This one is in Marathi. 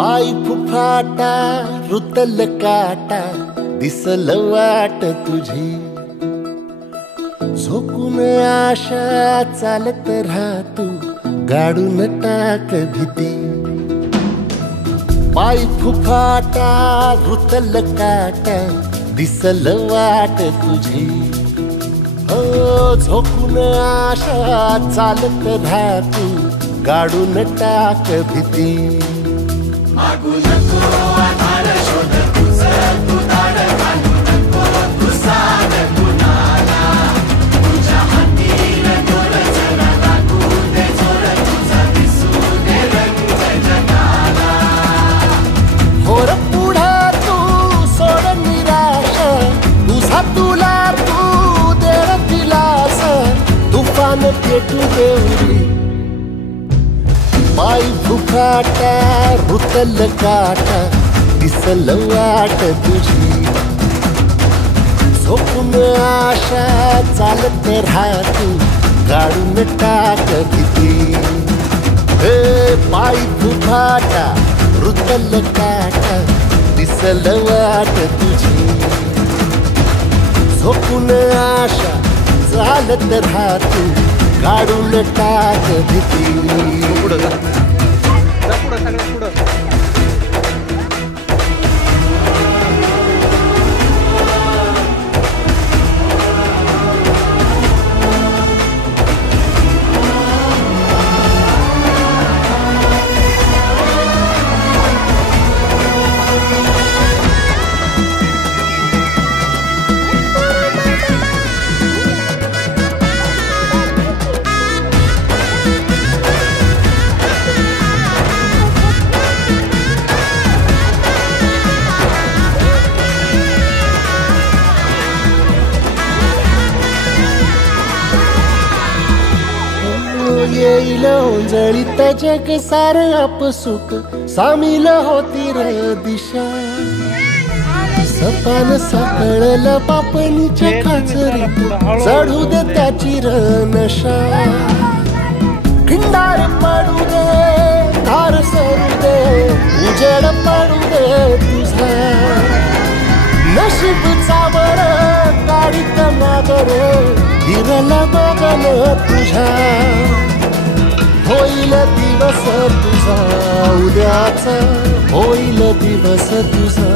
पाय फुफाटा रुतल काटा दिसल वाट तुझी झोकून आशा चालत राहतू गाडून टाक भीती पाय फुफाटा रुतल काटा दिसल वाट तुझी हो झोकून आशा चालत राहतू गाडून टाक भीती मागू नको आधार शोध तुझं तू दाड घालू नको तू साध कुणाला तुझ्या हातीन दोर जरा लागू दे जोर तुझा दिसू दे रंग जगाला होर पुढे तू सोड निराश तुझा तुला तू दे दिलास तुफान पेटू देवरी पाय फुफाटा रुतल काटा दिसल वाट तुझी झोपून आशा चालत राहतू गाडून टाक भीती पाय फुफाटा रुतल काटा दिसल वाट तुझी झोपून आशा चालत राहतू गाडून टाक भीती पुढं जा पुढं सगळ्यात पुढं येईल ओंजळीत जग सार आपसुक सामील होती र दिशा सपान साकळल पापणीच्या खाचरीत चढू दे त्याची र नशा खिंडार पडू दे धार सरू दे उजेड पडू दे तुझा नशीब चावर गाडीत मागर हिरल बघन तुझ्या होईल दिवस तुझा उद्याचा होईल दिवस तुझा